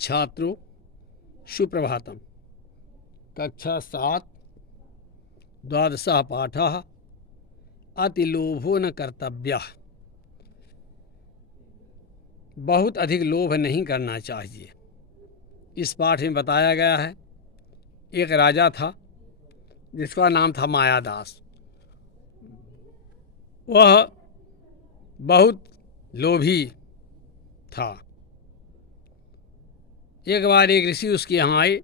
छात्रों सुप्रभातम। कक्षा 7 द्वादशः पाठः अतिलोभो न कर्तव्यः। बहुत अधिक लोभ नहीं करना चाहिए। इस पाठ में बताया गया है, एक राजा था जिसका नाम था मायादास। वह बहुत लोभी था। एक बार एक ऋषि उसके यहाँ आए।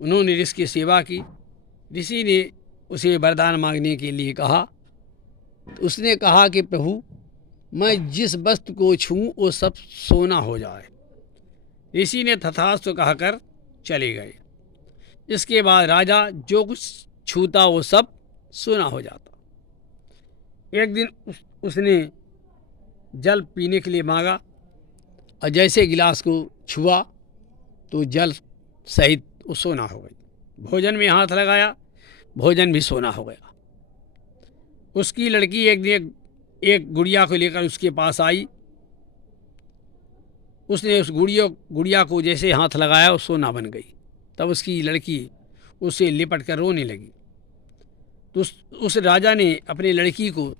उन्होंने ऋषि की सेवा की। ऋषि ने उसे वरदान मांगने के लिए कहा। तो उसने कहा कि प्रभु, मैं जिस वस्तु को छूऊं वो सब सोना हो जाए। ऋषि ने तथास्तु कहकर चले गए। इसके बाद राजा जो कुछ छूता वो सब सोना हो जाता। एक दिन उसने जल पीने के लिए मांगा और जैसे गिलास को छुआ तो जल सहित वो सोना हो गई। भोजन में हाथ लगाया, भोजन भी सोना हो गया। उसकी लड़की एक गुड़िया को लेकर उसके पास आई। उसने उस गुड़िया को जैसे हाथ लगाया वो सोना बन गई। तब उसकी लड़की उसे लिपट कर रोने लगी। तो उस राजा ने अपनी लड़की को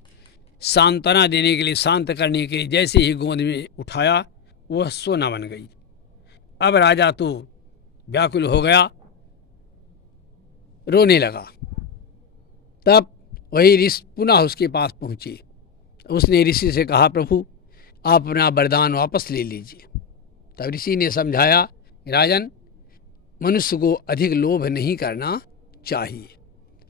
सांत्वना देने के लिए, शांत करने के लिए जैसे ही गोद में उठाया वह सोना बन गई। अब राजा तो व्याकुल हो गया, रोने लगा। तब वही ऋषि पुनः उसके पास पहुँचे। उसने ऋषि से कहा, प्रभु आप अपना वरदान वापस ले लीजिए। तब ऋषि ने समझाया, राजन, मनुष्य को अधिक लोभ नहीं करना चाहिए।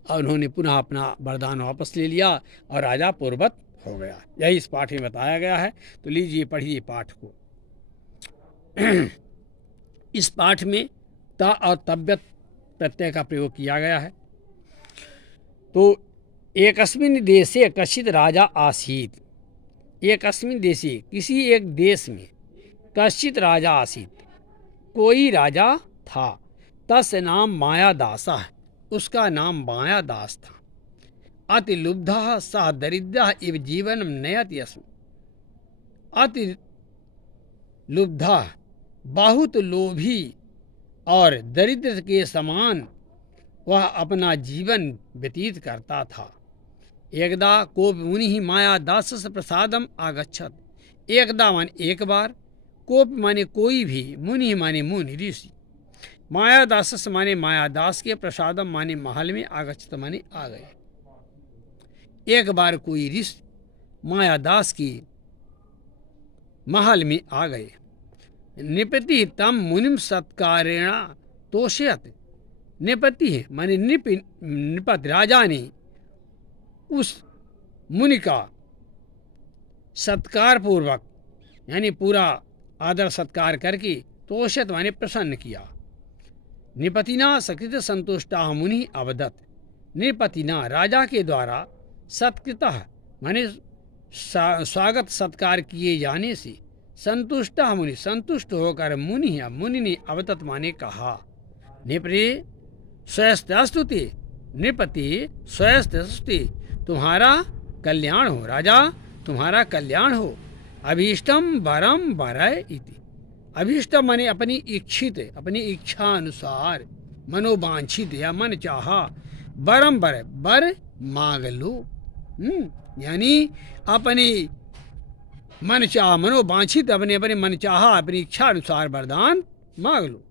और उन्होंने पुनः अपना वरदान वापस ले लिया और राजा पूर्ववत हो गया। यही इस पाठ में बताया गया है। तो लीजिए, पढ़िए पाठ को। इस पाठ में ता और तव्यत प्रत्यय का प्रयोग किया गया है। तो एकस्मिन् देशे कश्चित् राजा आसीत्। एकस्मिन् देशे, किसी एक देश में, कश्चित् राजा आसीत्, कोई राजा था। तस्य नाम मायादासः, उसका नाम मायादास था। अति लुब्धः सः दरिद्रः इव जीवनं नयति स्म। अति लुब्धः, बहुत लोभी और दरिद्र के समान वह अपना जीवन व्यतीत करता था। एकदा कोप मुनि मायादासस्य प्रसादम आगच्छत। एकदा माने एक बार, कोप माने कोई भी, मुनि माने मुनि ऋषि, मायादासस्य माने मायादास के, प्रसादम माने महल में, आगच्छत माने आ गए। एक बार कोई ऋषि मायादास की महल में आ गए। निपति तम मुनिम सत्कारेण तोषयत। निपति है माने निपत, राजा ने उस मुनि का सत्कार पूर्वक यानी पूरा आदर सत्कार करके, तोषयत माने प्रसन्न किया। निपतिना सकृत संतुष्टा मुनि अवदत। निपतिना, राजा के द्वारा, सत्कृतः माने स्वागत सत्कार किए जाने से, संतुष्ट मुनि, संतुष्ट होकर, मुनि ने अवतत माने कहा। निपरे स्वयस्तस्तुते, निपति स्वयस्तस्तुते, तुम्हारा कल्याण हो, राजा तुम्हारा कल्याण हो। अभीष्टम वरम वरय इति। अभीष्टम माने अपनी इच्छित, अपनी इच्छा अनुसार, मनोवांछित या मन चाहा, वरम वर, वर मांग लो। यानी अपनी मन चाह, मनोवांछित, अपने अपने मन चाहा, अपनी इच्छा अनुसार वरदान मांग लो।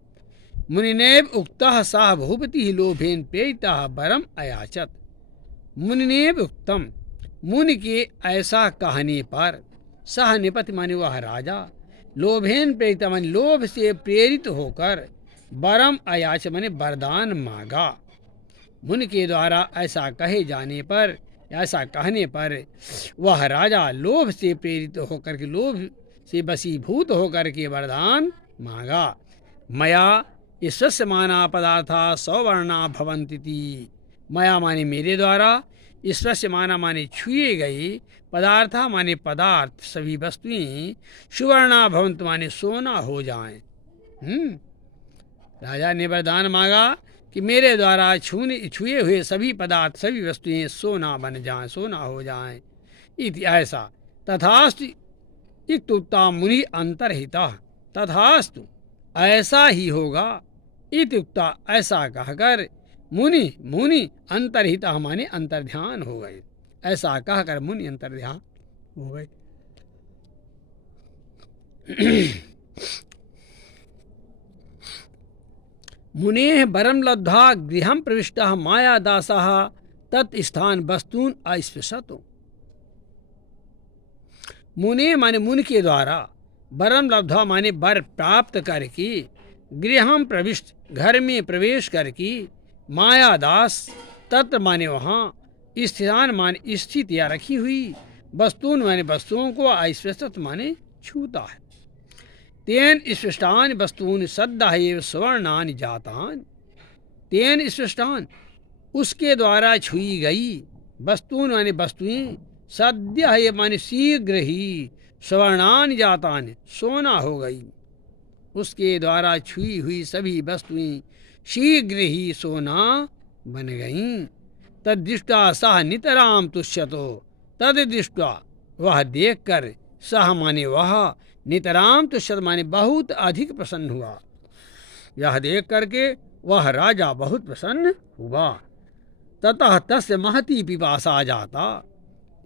मुनिनेव उक्तः सः भूपति लोभेन प्रेरितः वरम अयाचत। मुनिनेव उक्तम, मुनि के ऐसा कहने पर, सह निपति माने वह राजा, लोभेन प्रेरित माने लोभ से प्रेरित होकर, वरम अयाच माने वरदान मांगा। मुनि के द्वारा ऐसा कहे जाने पर, ऐसा कहने पर वह राजा लोभ से प्रेरित होकर के, लोभ से वशीभूत होकर के वरदान मांगा। मया ईश्वस्यमाना पदार्था सवर्णा भवन्ति। मया माने मेरे द्वारा, ईश्वस्यमाना माने छुए गए, पदार्था माने पदार्थ, सभी वस्तुएं, सुवर्णा भवंत माने सोना हो जाएं। राजा ने वरदान मांगा कि मेरे द्वारा छुए हुए सभी पदार्थ, सभी वस्तुएं सोना बन जाएं, सोना हो जाएं। इति ऐसा। तथास्तु इत्युक्ता मुनि अंतर्हितः। तथास्तु ऐसा ही होगा। इत्युक्ता ऐसा कहकर मुनि मुनि अंतर्हिता माने अंतर्ध्यान हो गए। ऐसा कहकर मुनि अंतर्ध्यान हो गए। मुनेः वरं लब्ध्वा गृहं प्रविष्टः मायादासः तत् स्थान वस्तून अस्पृशतो। मुने माने मुनि के द्वारा, वरम लब्ध्वा माने वर प्राप्त करके, गृहम प्रविष्ट घर में प्रवेश करके, मायादास तत्र माने वहाँ, स्थान माने स्थित या रखी हुई, वस्तून माने वस्तुओं को, अस्पृशत माने छूता है। तेन स्पृष्टान वस्तून सद्दा एव स्वर्णान जातान। तेन स्पृष्टान उसके द्वारा छुई गई, वस्तून माने वस्तुएं, सद्य है माने शीघ्र ही, स्वर्णान जातान सोना हो गई। उसके द्वारा छुई हुई सभी वस्तुएं शीघ्र ही सोना बन गईं। तद्दृष्टा सह नितराम तुष्यतो। तद्दृष्टा वह देखकर, सह माने वह, नितराम तुष्यत माने बहुत अधिक प्रसन्न हुआ। यह देख करके वह राजा बहुत प्रसन्न हुआ। ततः तस्य महती पिपासा जाता।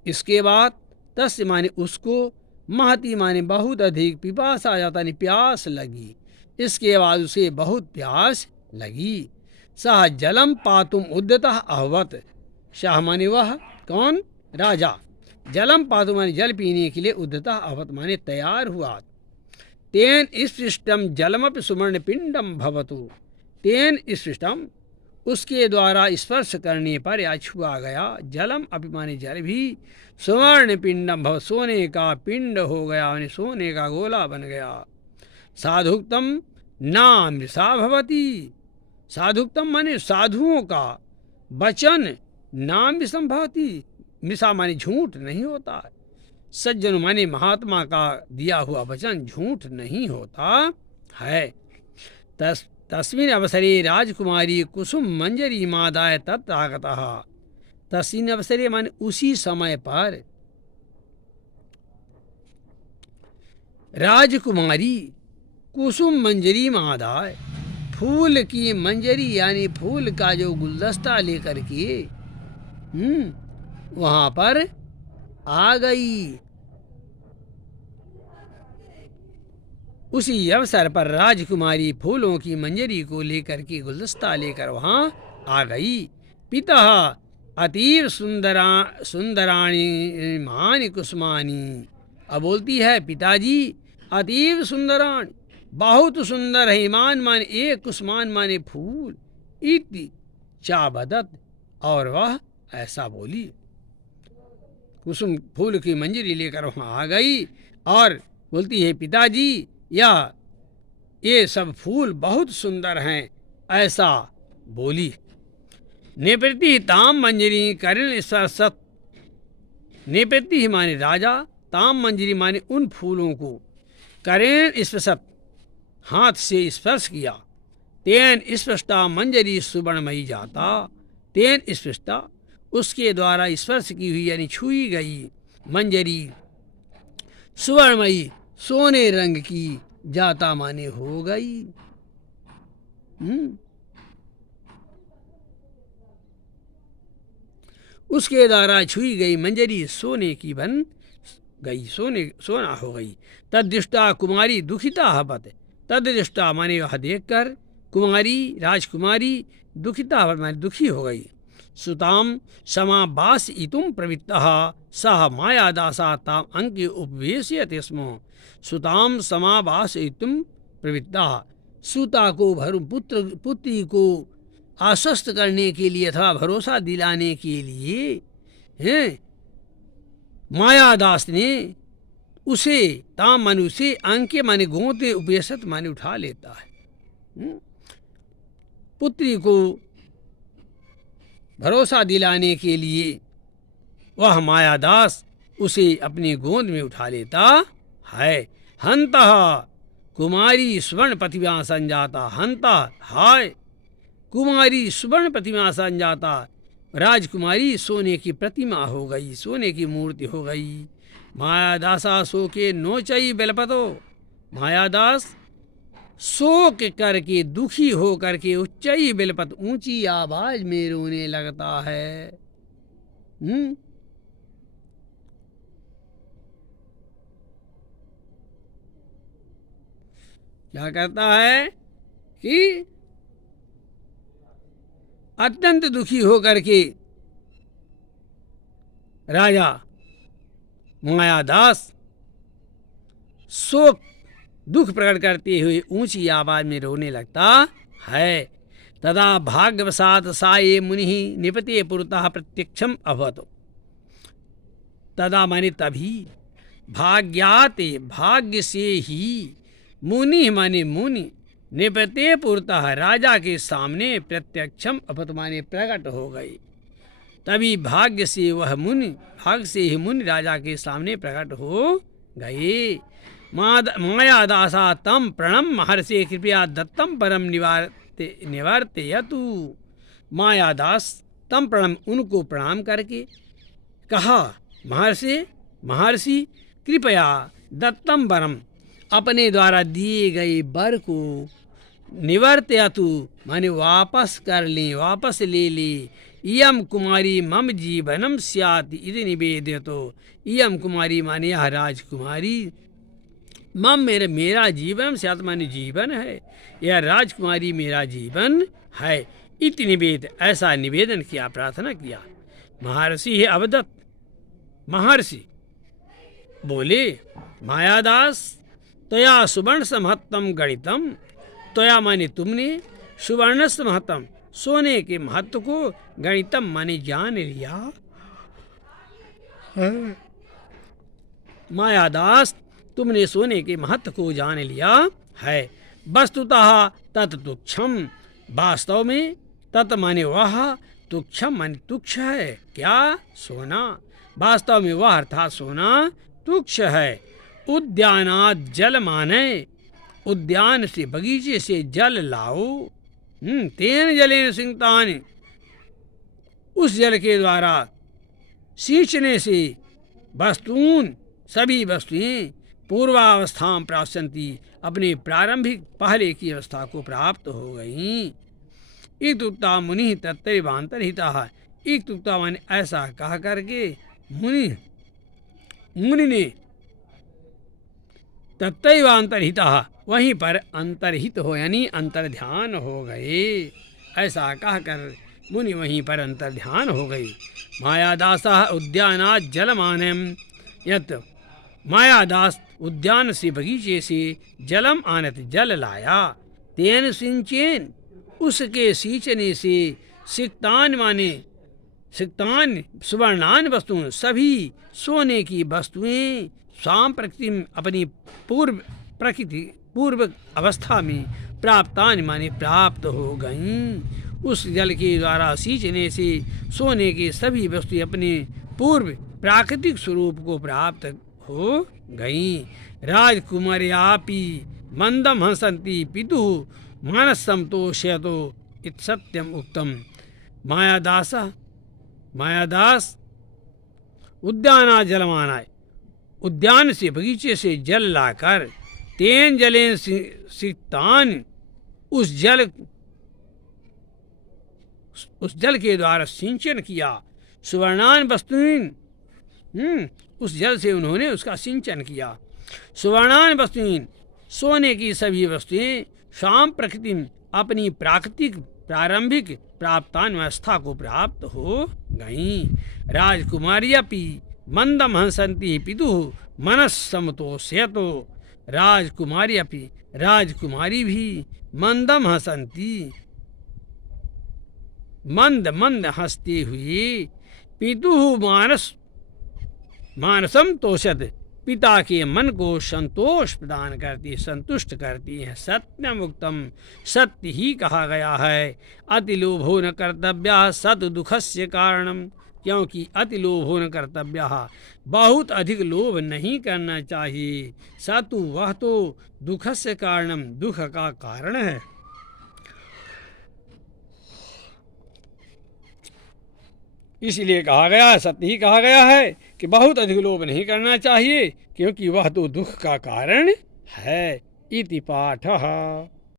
इसके बाद तस्य माने उसको, महती माने बहुत अधिक, पिपासा जाता यानी प्यास लगी। इसके बाद उसे बहुत प्यास लगी। सह जलम पातुम उद्यतः अभवत। शाह माने वह कौन? राजा। जलम पातुम माने जल पीने के लिए, उद्यतः अभवत माने तैयार हुआ। तेन स्पृष्टम जलमपि सुवर्ण पिंडम भवतु। तेन स्पृष्टम उसके द्वारा स्पर्श करने पर या छुआ गया, जलम अपि माने जल भी, सुवर्ण पिंडम भव सोने का पिंड हो गया, माने सोने का गोला बन गया। साधुक्तम नाम मृषा भवती। साधुक्तम माने साधुओं का वचन, नाम विषम भवती, मृषा माने झूठ नहीं होता। सज्जन माने महात्मा का दिया हुआ वचन झूठ नहीं होता है। तस्मिन् अवसरे राजकुमारी कुसुम मंजरी मादाय तत्र आगतः। तस्मिन् अवसरे माने उसी समय पर राजकुमारी कुसुम मंजरी मादाय, फूल की मंजरी यानी फूल का जो गुलदस्ता लेकर के वहां पर आ गई। उसी अवसर पर राजकुमारी फूलों की मंजरी को लेकर के, गुलदस्ता लेकर वहां आ गई। पिता अतीव सुंदराणी मानि कुसुमानी। अब बोलती है पिताजी अतीव सुंदराणी, बहुत सुंदर है, ईमान माने एक, कुसुमान माने फूल, इति चाबदत और वह ऐसा बोली। कुसुम फूल की मंजरी लेकर वहाँ आ गई और बोलती है पिताजी ये सब फूल बहुत सुंदर हैं, ऐसा बोली। नेपृति ताम मंजरी करण स्पर्शत। नेपृति माने राजा, ताम मंजरी माने उन फूलों को, करण स्पर्शत हाथ से स्पर्श किया। तेन स्पृष्टा मंजरी सुवर्णमयी जाता। तेन स्पृष्टा उसके द्वारा स्पर्श की हुई यानी छुई गई मंजरी, सुवर्णमयी सोने रंग की, जाता माने हो गई। उसके द्वारा छुई गई मंजरी सोने की बन गई, सोना हो गई। तद्दृष्टा कुमारी दुखिता हवत। तद्दृष्टा माने वह देखकर कुमारी राजकुमारी दुखिता हवत माने दुखी हो गई। सुताम समावासयितुं प्रवृत्तः सः मायादासा ताम अंके उपवेशयते स्म। सुताम समावासयितुं प्रवृत्तः, सुता को पुत्री को आश्वस्त करने के लिए अथवा भरोसा दिलाने के लिए मायादास ने उसे, ताम माने उसे, अंके माने गोते, उपवेशत माने उठा लेता है। पुत्री को भरोसा दिलाने के लिए वह मायादास उसे अपनी गोद में उठा लेता है। हंता कुमारी स्वर्ण प्रतिमा संजाता। हंता हाय कुमारी स्वर्ण प्रतिमा संजाता, राजकुमारी सोने की प्रतिमा हो गई, सोने की मूर्ति हो गई। मायादासा शोके नोचई बेलपतो। मायादास शोक करके दुखी हो करके उच्चई बिलपत ऊंची आवाज में रोने लगता है। क्या करता है कि अत्यंत दुखी होकर के राजा मायादास शोक दुख प्रकट करते हुए ऊंची आवाज में रोने लगता है। तदा भाग्यवशात सा ये मुनि निपते पुरतः प्रत्यक्षम अभवत। तदा माने तभी, भाग्याते भाग्य से ही, मुनि माने मुनि, निपते पुरतः राजा के सामने प्रत्यक्षम अभवत माने प्रकट हो गई। तभी भाग्य से वह मुनि, भाग्य से ही मुनि राजा के सामने प्रकट हो गए। मायादासा तम प्रणम महर्षि कृपया दत्तम परम निवर्तयतु। मायादास तम प्रणम उनको प्रणाम करके कहा, महर्षि कृपया दत्तम वरम अपने द्वारा दिए गए वर को निवर्तयतु माने वापस कर लें, वापस ले ले। इयम कुमारी मम जीवनम स्यात् इति निवेदयतो। इयम कुमारी माने यह राजकुमारी, मम मेरा जीवन स्यात् माने जीवन है, यह राजकुमारी मेरा जीवन है। इति निवेद ऐसा निवेदन किया, प्रार्थना किया। महर्षि है अवदत्त, महर्षि बोले, मायादास त्वया सुवर्ण महत्तम गणितम। त्वया माने तुमने, सुवर्ण महत्तम सोने के महत्व को, गणितम माने जान लिया। मायादास तुमने सोने के महत्व को जान लिया है। वस्तुतः तत् तुच्छम, वास्तव में तत् माने वह, तुच्छम माने तुच्छ है। क्या? सोना। वास्तव में वह अर्थात सोना तुच्छ है। उद्यानात जल माने, उद्यान से बगीचे से जल लाओ। तेन जलेन सिंतान, उस जल के द्वारा सींचने से वस्तून सभी वस्तुएं पूर्वावस्था प्राप्ति अपने प्रारंभिक पहले की अवस्था को प्राप्त हो गईं। इत्युक्ता मुनि तत्रैवांतरहिता। इत्युक्ता माने ऐसा कह करके मुनि ने तत्रैवांतरहिता वहीं पर अंतर्हित हो यानी अंतर्ध्यान हो गए। ऐसा कहकर मुनि वहीं पर अंतर्ध्यान हो गई। मायादासः उद्यानात् जलमानम यत्, मायादास उद्यान से बगीचे से जलम आनत जल लाया। तेन सिंचेन, उसके सींचने से, सिक्तान माने सिक्तान सुवर्णान वस्तुएं सभी सोने की वस्तुएं, स्वाम प्रकृति अपनी पूर्व अवस्था में, प्राप्तान माने प्राप्त हो गईं। उस जल के द्वारा सींचने से सोने की सभी वस्तुएं अपने पूर्व प्राकृतिक स्वरूप को प्राप्त हो गईं। राजकुमार्यापि मंदम हंसन्ति पितुः मानसं तोषयतो इति सत्यम उक्तम। मायादास उद्याना जलमानाय, उद्यान से बगीचे से जल लाकर, तेन जलेन सिक्तान, उस जल के द्वारा सिंचन किया। सुवर्णान वस्तुन, उस जल से उन्होंने उसका सिंचन किया। सुवर्णान वस्तुन, सोने की सभी वस्तुएं, शाम प्रकृति अपनी प्राकृतिक प्रारंभिक प्राप्तान अवस्था को प्राप्त हो गईं। राजकुमार्यपि मंदम हंसन्ति पितुः मनस समतोषयतो। राजकुमार्यपि, राजकुमारी भी मंदम हंसन्ति, मंद मंद हंसते हुए, पितुः मानसम तोषत, पिता के मन को संतोष प्रदान करती, संतुष्ट करती है। सत्यम उक्तम, सत्य ही कहा गया है। अति लोभो न कर्तव्य सत दुखस्य कारणम, क्योंकि अति लोभो न कर्तव्य, बहुत अधिक लोभ नहीं करना चाहिए। सतु वह तो दुखस्य कारणम, दुख का कारण है। इसलिए कहा गया, सत्य ही कहा गया है कि बहुत अधिक लोभ नहीं करना चाहिए, क्योंकि वह तो दुख का कारण है। इति पाठः।